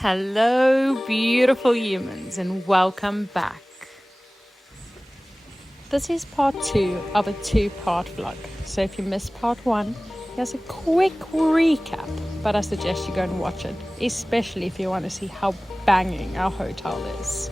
Hello, beautiful humans, and welcome back. This is part 2 of a 2-part vlog. So if you missed part 1, here's a quick recap, but I suggest you go and watch it, especially if you want to see how banging our hotel is.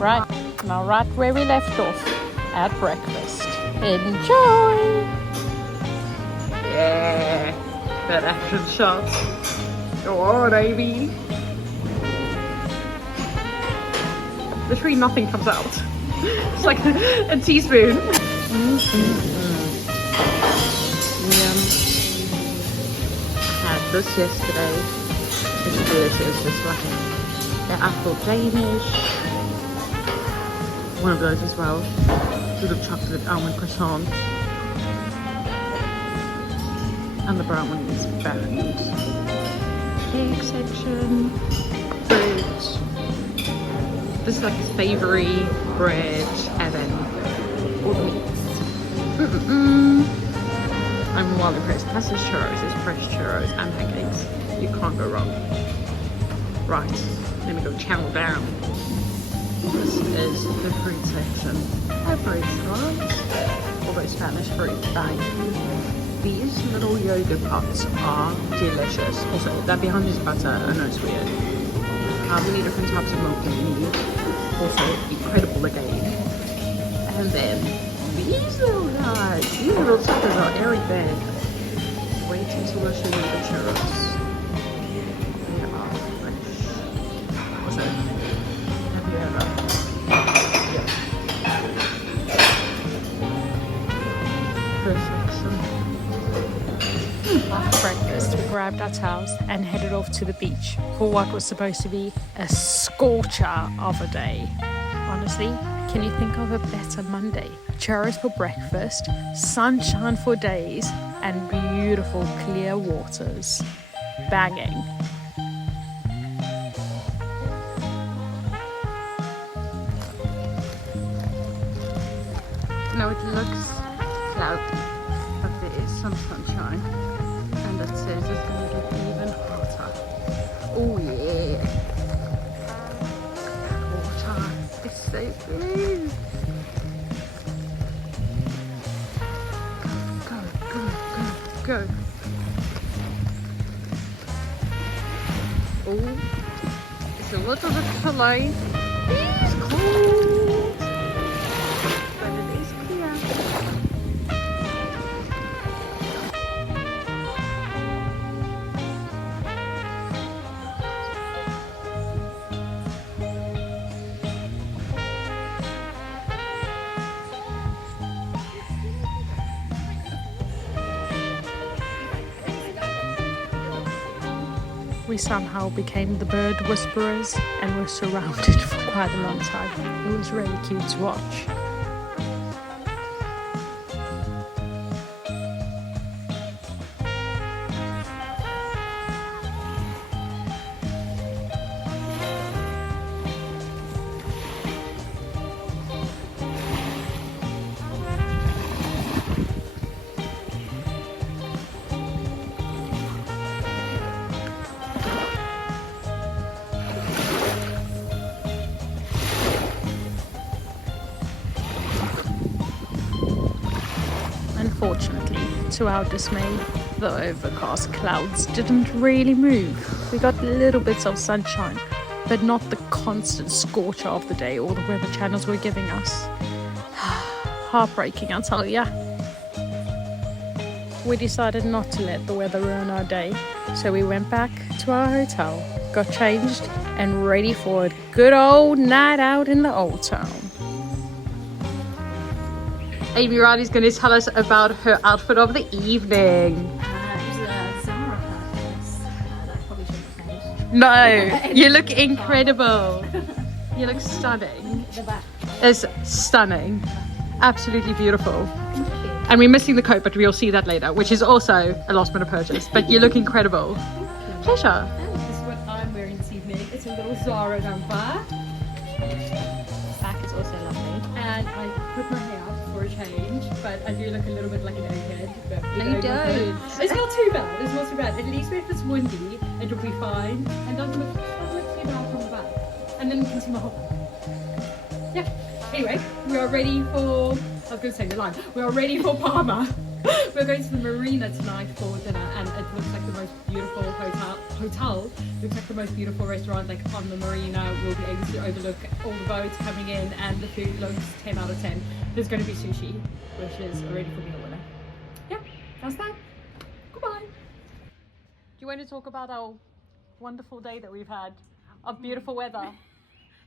Right, now right where we left off, at breakfast. Enjoy! Yeah, that action shot. Go on, Amy. Literally nothing comes out. It's like a teaspoon. Yum. Had this yesterday. It's delicious. It's like the apple Danish. One of those as well. With a chocolate almond croissant. And the brown one is berries. Egg section. Fruit. This is like a savoury bread and then all the meats. I'm well impressed. It has churros, it's fresh churros and pancakes. You can't go wrong. Right, let me go chow down. This is the fruit section. Every time, although Spanish fruit bang. These little yogurt pots are delicious. Also, that behind is butter. I know it's weird. How many different types of milk do you need? Also, incredible again. And then these little guys. These little suckers are everything. Wait until I show you the churros. They are fresh. Also, have you ever? After breakfast, we grabbed our towels and headed off to the beach for what was supposed to be a scorcher of a day. Honestly, can you think of a better Monday? Churros for breakfast, sunshine for days, and beautiful clear waters. Banging. Now it looks cloudy, but there is some sunshine. And that says it's going to get even hotter. Oh yeah. Water. It's so good. Go, go, go, go. Oh, it's a little bit chilly. It's cold. But it is clear. We somehow became the bird whisperers and were surrounded for quite a long time. It was really cute to watch. Unfortunately, to our dismay, the overcast clouds didn't really move. We got little bits of sunshine, but not the constant scorcher of the day all the weather channels were giving us. Heartbreaking, I'll tell ya. We decided not to let the weather ruin our day, so we went back to our hotel, got changed, and ready for a good old night out in the old town. Amy Riley's going to tell us about her outfit of the evening. It was a Zara purchase that I probably shouldn't have No, you look incredible. You look stunning. It's stunning. Absolutely beautiful. And we're missing the coat, but we'll see that later, which is also a last minute purchase. But you look incredible. Pleasure. This is what I'm wearing this evening. It's a little Zara number. Back is also lovely. And I put my hair up for a change, but I do look a little bit like an egghead. No, you don't. It's not too bad. It's not too bad. At least if it's windy, it'll be fine. And doesn't look too bad from the back. And then you can see my whole back. Yeah. Anyway, we are ready for. I was going to say Milan. We are ready for Palma. We're going to the marina tonight for dinner, and it looks like the most beautiful hotel. Looks like the most beautiful restaurant, like on the marina. We'll be able to overlook all the boats coming in, and the food looks 10 out of 10. There's going to be sushi, which is already for me a winner. Yeah, that's that. Goodbye. Do you want to talk about our wonderful day that we've had of beautiful weather?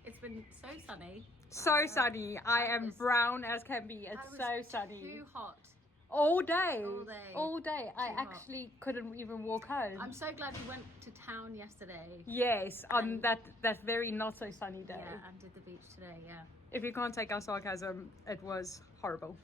It's been so sunny. So sunny. I am brown as can be. It's so sunny. Too hot. All day. All day. All day. I Too actually couldn't even walk home. I'm so glad we went to town yesterday. Yes, on that very not so sunny day. Yeah, and did the beach today, yeah. If you can't take our sarcasm, it was horrible.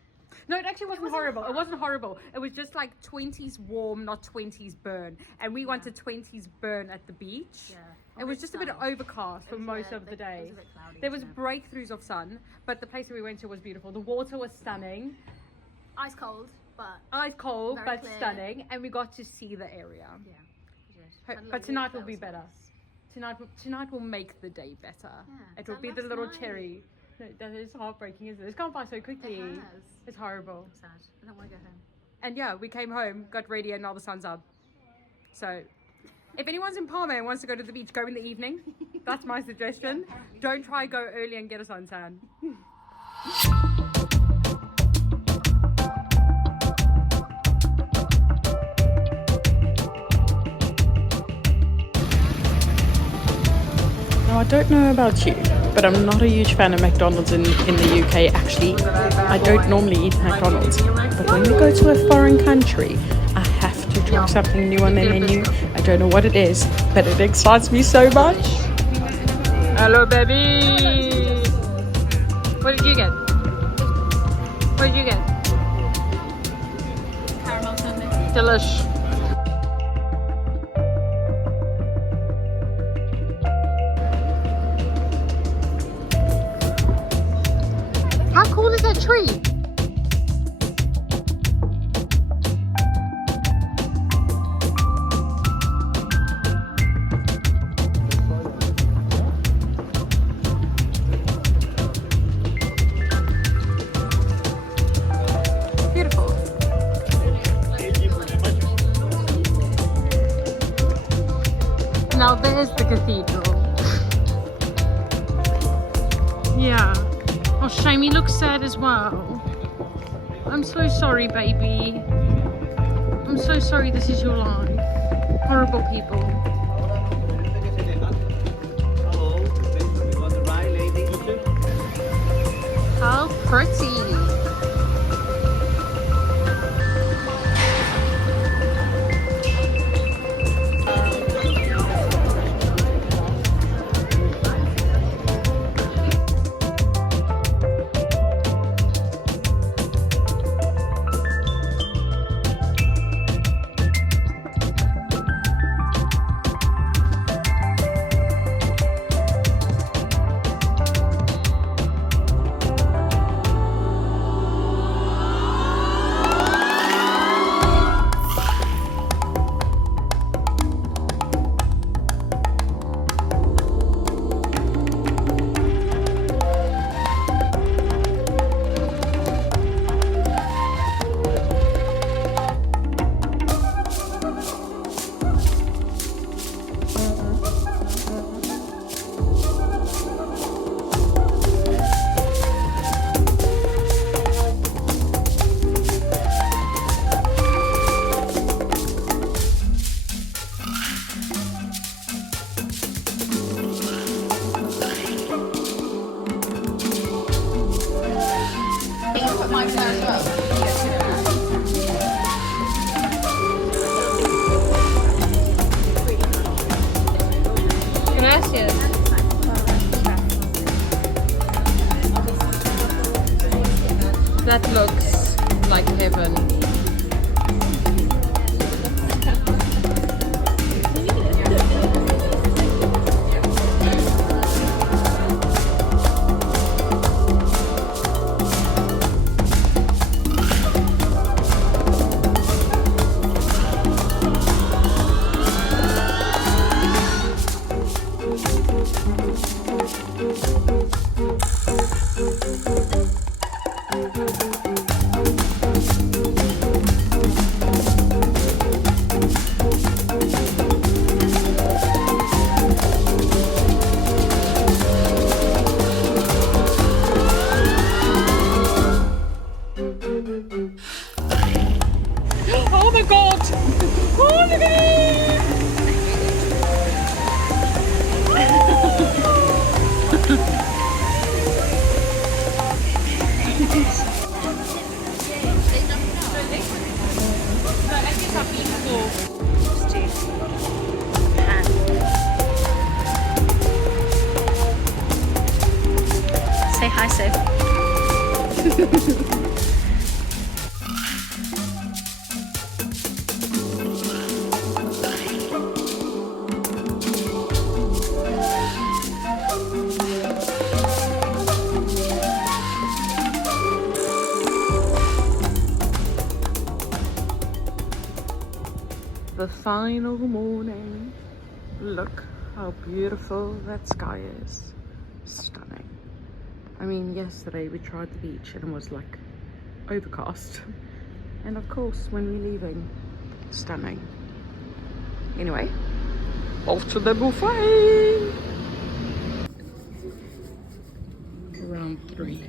No, it actually wasn't horrible. It wasn't horrible. It was just like 20s warm, not 20s burn. And we wanted 20s burn at the beach. Yeah. It was just a bit overcast for most of the day. It was a bit cloudy, there was breakthroughs of sun, but the place that we went to was beautiful. The water was stunning. Ice cold, but Ice cold, very but clear. Stunning. And we got to see the area. yeah, we did. But tonight will be better. Tonight will make the day better. Yeah, It will that be the last little night. cherry. No, that is heartbreaking, isn't it? It's gone by so quickly. It has. It's horrible. I'm sad. I don't want to go home. And yeah, we came home, got ready, and now the sun's up. So, if anyone's in Palma and wants to go to the beach, go in the evening. That's my suggestion. Don't try go early and get a suntan. Now, I don't know about you, but I'm not a huge fan of McDonald's in the UK. Actually, I don't normally eat McDonald's. But when we go to a foreign country, I have to try something new on their menu. I don't know what it is, but it excites me so much. Hello, baby! What did you get? What did you get? Caramel sundae. Delish. How cool is that tree? Beautiful. Now there's the cathedral. Yeah. Oh, shame, he looks sad as well. I'm so sorry, baby. I'm so sorry this is your life. Horrible people. How pretty. That looks like heaven. Oh my god! Oh, look at it! Say hi, Sue. The final morning. Look how beautiful that sky is. Stunning. I mean, yesterday we tried the beach and it was like overcast. And of course, when we're leaving, stunning. Anyway, off to the buffet. Round 3.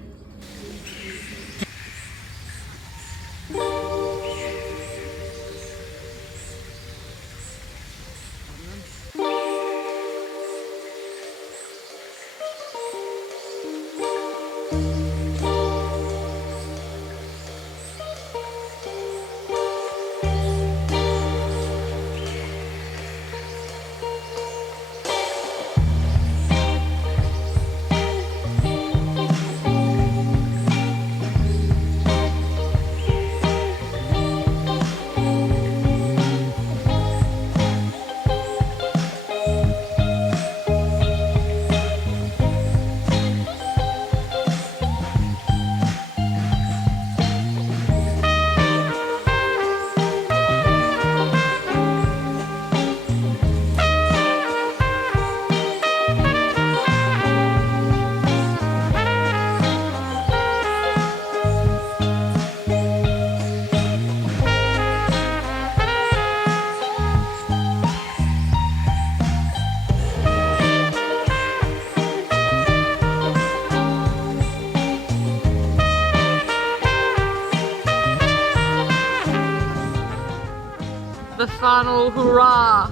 The final hurrah.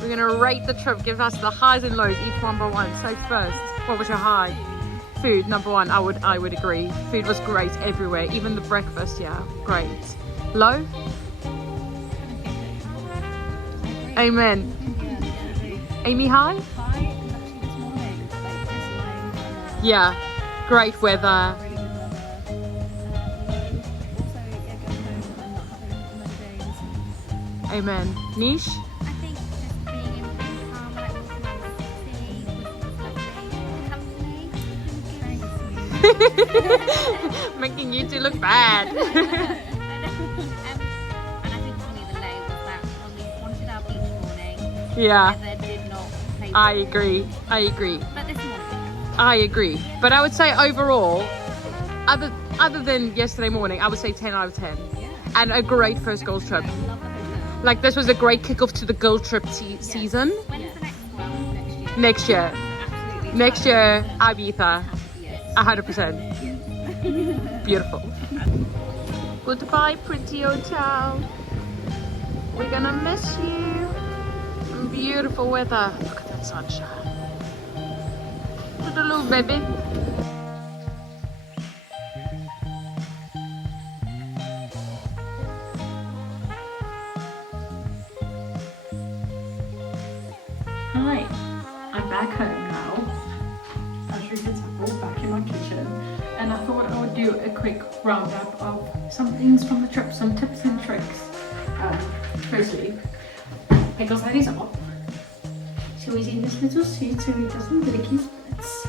We're gonna rate the trip, give us the highs and lows, each one by one. So first, what was your high? Food, number one. I would agree. Food was great everywhere, even the breakfast. Yeah, great. Low? Amen. Amy, high? Yeah, great weather. Amen. Niche? I think just being in Palma, like walking around the city, company, Making you two look bad. and I think for me the low was that when we wanted our beach morning, Yeah, weather did not play. I agree. I agree. But this morning, I agree. But I would say overall, other than yesterday morning, I would say 10 out of 10. yeah, And a great first girls trip. I love the hotel. Like this was a great kickoff to the girl trip season. When's the next one? Next Next year. year. Absolutely. Next year, Ibiza. Yes. 100%. Beautiful. Goodbye, pretty hotel. We're gonna miss you. Beautiful weather. Look at that sunshine. Toodaloo, baby. Hi, I'm back home now. As you can tell, back in my kitchen. And I thought I would do you a quick roundup of some things from the trip, some tips and tricks. Firstly, Pickles had his off. So he's in this little suit so he doesn't break his bits.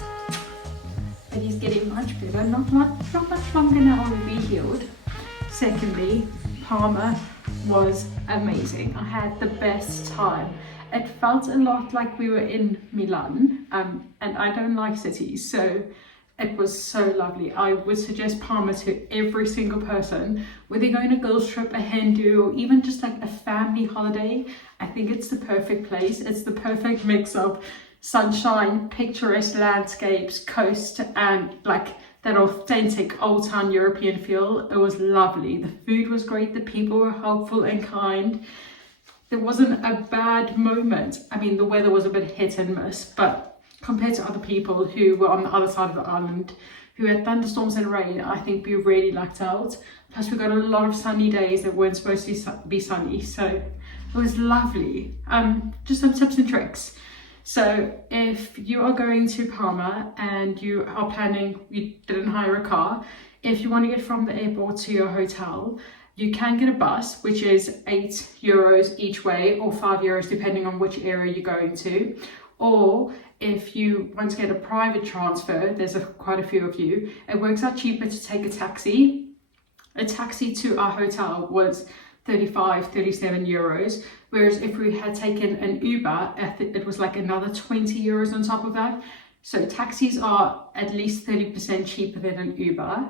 But he's getting much better, not much longer now will be healed. Secondly, Palma was amazing. I had the best time. It felt a lot like we were in Milan, and I don't like cities, so it was so lovely. I would suggest Palma to every single person, whether you're going on a girls trip, a hen do, or even just like a family holiday. I think it's the perfect place. It's the perfect mix of sunshine, picturesque landscapes, coast, and like that authentic old town European feel. It was lovely. The food was great. The people were helpful and kind. There wasn't a bad moment. I mean, the weather was a bit hit and miss, but compared to other people who were on the other side of the island, who had thunderstorms and rain, I think we really lucked out. Plus we got a lot of sunny days that weren't supposed to be sunny, so it was lovely. Just some tips and tricks. So if you are going to Palma and you are planning, you didn't hire a car, if you want to get from the airport to your hotel, you can get a bus, which is €8 each way, or €5 depending on which area you're going to. Or if you want to get a private transfer, there's quite a few of you, it works out cheaper to take a taxi. A taxi to our hotel was 37 euros, whereas if we had taken an Uber, it was like another 20 euros on top of that. So taxis are at least 30% cheaper than an Uber.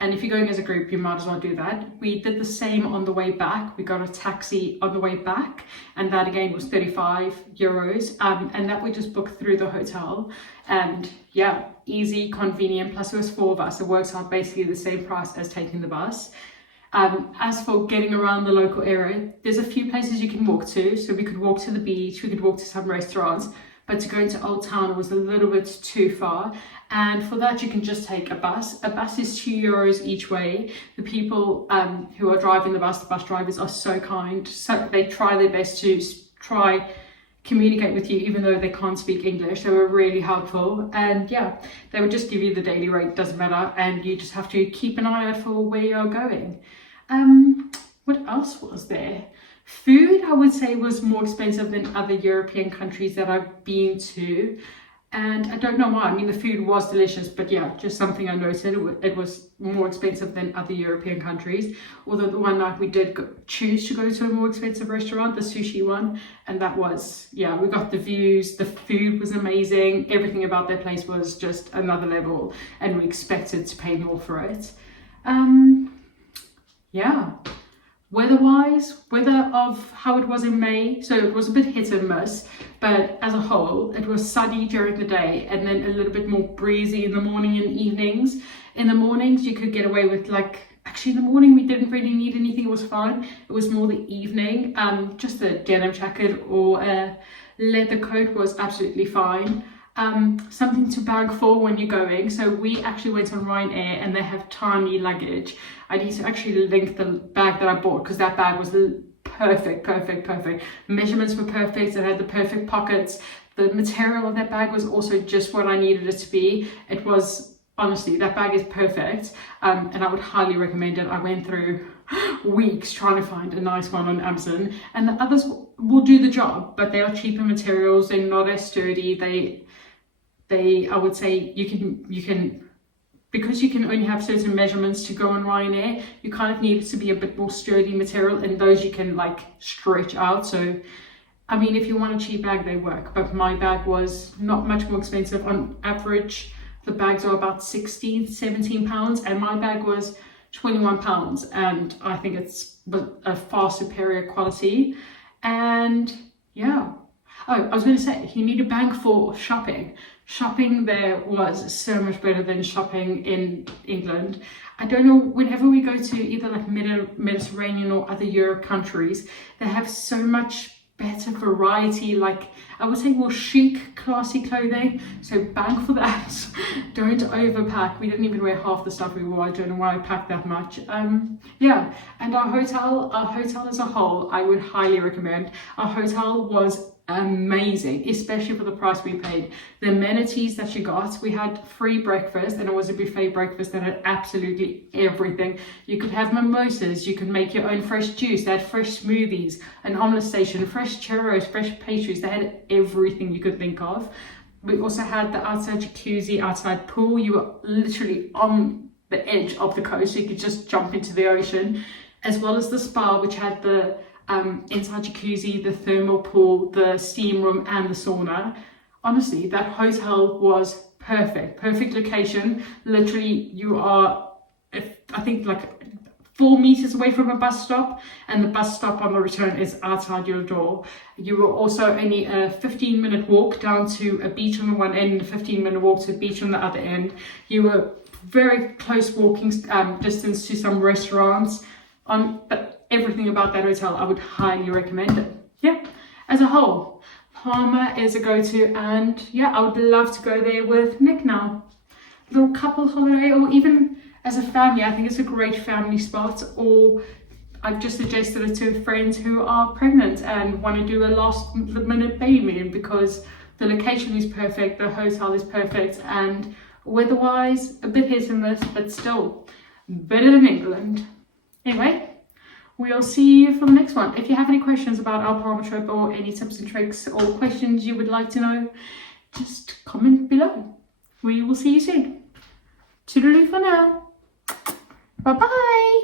And if you're going as a group, you might as well do that. We did the same on the way back. We got a taxi on the way back, and that again was 35 euros. And that we just booked through the hotel. And yeah, easy, convenient, plus it was 4 of us. It works out basically the same price as taking the bus. As for getting around the local area, there's a few places you can walk to. So we could walk to the beach, we could walk to some restaurants, but to go into Old Town was a little bit too far. And for that, you can just take a bus. A bus is €2 each way. The people who are driving the bus drivers are so kind. So they try their best to communicate with you, even though they can't speak English. They were really helpful. And yeah, they would just give you the daily rate, doesn't matter. And you just have to keep an eye out for where you're going. What else was there? Food, I would say, was more expensive than other European countries that I've been to. And I don't know why. I mean, the food was delicious, but yeah, just something I noted. It was more expensive than other European countries. Although the one night we did choose to go to a more expensive restaurant, the sushi one. And that was, yeah, we got the views. The food was amazing. Everything about their place was just another level. And we expected to pay more for it. Yeah. Weather of how it was in May, so it was a bit hit and miss, but as a whole, it was sunny during the day and then a little bit more breezy in the morning and evenings. In the mornings, you could get away with actually in the morning, we didn't really need anything, it was fine. It was more the evening, just a denim jacket or a leather coat was absolutely fine. Something to bag for when you're going. So we actually went on Ryanair and they have tiny luggage. I need to actually link the bag that I bought because that bag was perfect. Measurements were perfect. It had the perfect pockets. The material of that bag was also just what I needed it to be. It was, honestly, that bag is perfect. And I would highly recommend it. I went through weeks trying to find a nice one on Amazon, and the others will do the job, but they are cheaper materials. They're not as sturdy. They, I would say you can, because you can only have certain measurements to go on Ryanair, you kind of need it to be a bit more sturdy material, and those you can stretch out. So, I mean, if you want a cheap bag, they work, but my bag was not much more expensive. On average, the bags are about 16, 17 pounds, and my bag was 21 pounds, and I think it's a far superior quality. And yeah. Oh, I was going to say, you need a bag for shopping. Shopping there was so much better than shopping in England. I don't know, whenever we go to either Mediterranean or other Europe countries, they have so much better variety, I would say more chic, classy clothing. So bang for that. Don't overpack. We didn't even wear half the stuff we wore. I don't know why I packed that much. Yeah, and our hotel as a whole, I would highly recommend. Our hotel was amazing, especially for the price we paid. The amenities that you got, we had free breakfast, and it was a buffet breakfast that had absolutely everything. You could have mimosas, you could make your own fresh juice, they had fresh smoothies, an omelette station, fresh churros, fresh pastries. They had everything you could think of. We also had the outside jacuzzi, outside pool. You were literally on the edge of the coast, so you could just jump into the ocean, as well as the spa, which had the inside jacuzzi, the thermal pool, the steam room, and the sauna. Honestly, that hotel was perfect location. Literally, you are, I think, like 4 meters away from a bus stop, and the bus stop on the return is outside your door. You were also only a 15-minute walk down to a beach on the one end, and a 15-minute walk to a beach on the other end. You were very close walking distance to some restaurants. But everything about that hotel, I would highly recommend it. Yeah, as a whole, Palma is a go-to, and yeah, I would love to go there with Nick now. Little couple holiday, or even as a family. I think it's a great family spot. Or I've just suggested it to friends who are pregnant and want to do a last minute baby, because the location is perfect, the hotel is perfect, and weather-wise, a bit hit and miss, but still better than England. Anyway, we'll see you for the next one. If you have any questions about our Palma trip, or any tips and tricks, or questions you would like to know, just comment below. We will see you soon. Toodaloo for now. Bye bye.